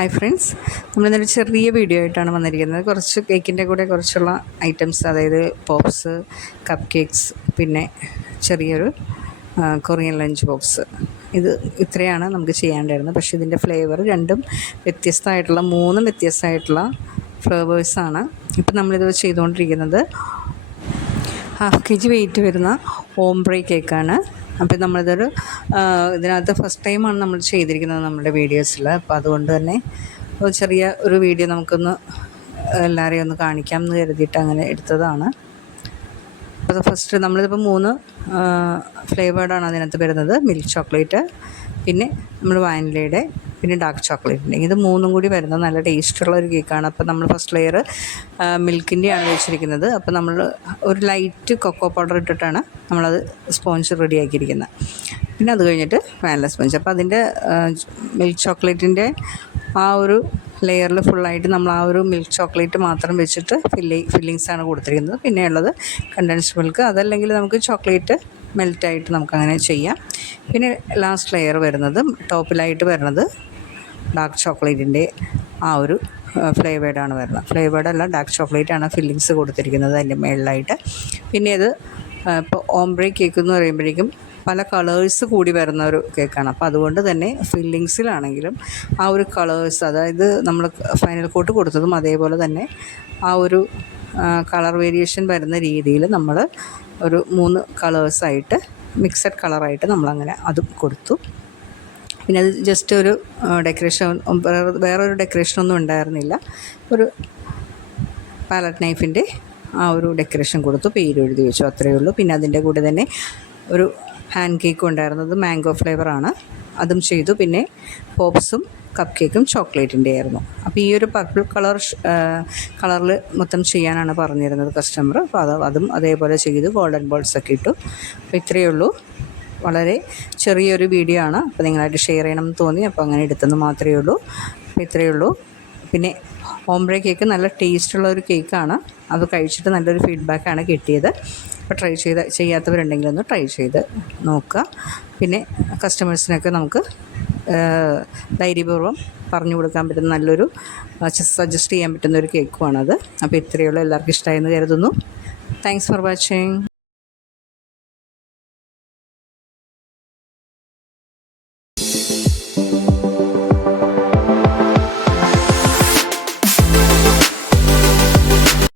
Hi friends, നമ്മളിന്നൊരു ചെറിയ video ആയിട്ടാണ് വന്നിരിക്കുന്നത്. കുറച്ച് കേക്കിൻ്റെ കൂടെ കുറച്ചുള്ള ഐറ്റംസ്, അതായത് പോപ്സ്, കപ്പ് കേക്ക്സ്, പിന്നെ ചെറിയൊരു കൊറിയൻ ലഞ്ച് ബോക്സ്. ഇത് ഇത്രയാണ് നമുക്ക് ചെയ്യാണ്ടായിരുന്നത്. പക്ഷേ ഇതിൻ്റെ ഫ്ലേവർ രണ്ടും മൂന്നും വ്യത്യസ്തമായിട്ടുള്ള ഫ്ലേവേഴ്സാണ്. ഇപ്പം നമ്മളിത് ചെയ്തുകൊണ്ടിരിക്കുന്നത് 1/2 kg വെയിറ്റ് വരുന്ന ഓംബ്രേ കേക്കാണ്. അപ്പോൾ നമ്മളിതൊരു ഇതിനകത്ത് ഫസ്റ്റ് ടൈമാണ് നമ്മൾ ചെയ്തിരിക്കുന്നത് നമ്മുടെ വീഡിയോസിൽ. അപ്പോൾ അതുകൊണ്ട് തന്നെ ചെറിയ ഒരു വീഡിയോ നമുക്കൊന്ന് എല്ലാവരെയും ഒന്ന് കാണിക്കാം എന്ന് കരുതിയിട്ട് അങ്ങനെ എടുത്തതാണ്. അപ്പോൾ ഫസ്റ്റ് നമ്മളിതിപ്പോൾ 3 ഫ്ലേവേർഡാണ് അതിനകത്ത് വരുന്നത്. മിൽക്ക് ചോക്ലേറ്റ്, പിന്നെ നമ്മൾ വാനിലയുടെ, പിന്നെ ഡാർക്ക് ചോക്ലേറ്റിൻ്റെ. ഇത് 3ഉം കൂടി വരുന്ന നല്ല ടേസ്റ്റുള്ള ഒരു കേക്കാണ്. അപ്പോൾ നമ്മൾ ഫസ്റ്റ് ലെയർ മിൽക്കിൻ്റെയാണ് വെച്ചിരിക്കുന്നത്. അപ്പോൾ നമ്മൾ ഒരു ലൈറ്റ് കൊക്കോ പൗഡർ ഇട്ടിട്ടാണ് നമ്മളത് സ്പോഞ്ച് റെഡിയാക്കിയിരിക്കുന്നത്. പിന്നെ അത് കഴിഞ്ഞിട്ട് വാനില സ്പോഞ്ച്. അപ്പോൾ അതിൻ്റെ മിൽക്ക് ചോക്ലേറ്റിൻ്റെ ആ ഒരു ലെയറിൽ ഫുള്ളായിട്ട് നമ്മൾ ആ ഒരു മിൽക്ക് ചോക്ലേറ്റ് മാത്രം വെച്ചിട്ട് ഫില്ലിങ്സാണ് കൊടുത്തിരിക്കുന്നത്. പിന്നെയുള്ളത് കണ്ടൻസ്ഡ് മിൽക്ക്, അതല്ലെങ്കിൽ നമുക്ക് ചോക്ലേറ്റ് മെൽറ്റായിട്ട് നമുക്കങ്ങനെ ചെയ്യാം. പിന്നെ ലാസ്റ്റ് ലെയർ വരുന്നത്, ടോപ്പിലായിട്ട് വരുന്നത് ഡാർക്ക് ചോക്ലേറ്റിൻ്റെ ആ ഒരു ഫ്ലേവേർഡാണ് വരുന്നത്. ഫ്ലേവേർഡല്ല, ഡാർക്ക് ചോക്ലേറ്റാണ് ഫില്ലിങ്സ് കൊടുത്തിരിക്കുന്നത് അതിൻ്റെ മുകളിലായിട്ട്. പിന്നെ ഇത് ഇപ്പോൾ ഓംബ്രേ കേക്ക് എന്ന് പറയുമ്പോഴേക്കും പല കളേഴ്സ് കൂടി വരുന്ന ഒരു കേക്കാണ്. അപ്പോൾ അതുകൊണ്ട് തന്നെ ഫില്ലിങ്സിലാണെങ്കിലും ആ ഒരു കളേഴ്സ്, അതായത് നമ്മൾ ഫൈനൽ കോട്ട് കൊടുത്തതും അതേപോലെ തന്നെ ആ ഒരു കളർ വേരിയേഷൻ വരുന്ന രീതിയിൽ നമ്മൾ ഒരു 3 കളേഴ്സായിട്ട്, മിക്സഡ് കളറായിട്ട് നമ്മളങ്ങനെ അതും കൊടുത്തു. പിന്നെ അത് ജസ്റ്റ് ഒരു ഡെക്കറേഷൻ, വേറൊരു ഡെക്കറേഷനൊന്നും ഉണ്ടായിരുന്നില്ല. ഒരു പാലറ്റ് നൈഫിൻ്റെ ആ ഒരു ഡെക്കറേഷൻ കൊടുത്തു, പേര് എഴുതി വെച്ചു, അത്രയേ ഉള്ളൂ. പിന്നെ അതിൻ്റെ കൂടെ തന്നെ ഒരു ഹാൻഡ് കേക്കും ഉണ്ടായിരുന്നത് മാംഗോ ഫ്ലേവറാണ്, അതും ചെയ്തു. പിന്നെ പോപ്സും കപ്പ് കേക്കും ചോക്ലേറ്റിൻ്റെ ആയിരുന്നു. അപ്പോൾ ഈ ഒരു പർപ്പിൾ കളറിൽ മൊത്തം ചെയ്യാനാണ് പറഞ്ഞിരുന്നത് കസ്റ്റമർ. അപ്പോൾ അതും അതേപോലെ ചെയ്തു. ഗോൾഡൻ ബോൾസൊക്കെ ഇട്ടു. അപ്പോൾ ഇത്രയേ ഉള്ളൂ. വളരെ ചെറിയൊരു വീഡിയോ ആണ്. അപ്പോൾ നിങ്ങളായിട്ട് ഷെയർ ചെയ്യണമെന്ന് തോന്നി, അപ്പോൾ അങ്ങനെ എടുത്തെന്ന് മാത്രമേ ഉള്ളൂ. അപ്പോൾ ഇത്രയേ ഉള്ളൂ. പിന്നെ ഓംബ്രേ കേക്ക് നല്ല ടേസ്റ്റുള്ള ഒരു കേക്കാണ്. അത് കഴിച്ചിട്ട് നല്ലൊരു ഫീഡ്ബാക്കാണ് കിട്ടിയത്. അപ്പോൾ ചെയ്യാത്തവരുണ്ടെങ്കിൽ ഒന്ന് ട്രൈ ചെയ്ത് നോക്കുക. പിന്നെ കസ്റ്റമേഴ്സിനൊക്കെ നമുക്ക് ധൈര്യപൂർവ്വം പറഞ്ഞു കൊടുക്കാൻ പറ്റുന്ന നല്ലൊരു സജസ്റ്റ് ചെയ്യാൻ പറ്റുന്ന ഒരു കേക്കുമാണത്. അപ്പോൾ ഇത്രയേ ഉള്ളൂ. എല്ലാവർക്കും ഇഷ്ടമായെന്ന് കരുതുന്നു. Thanks for watching.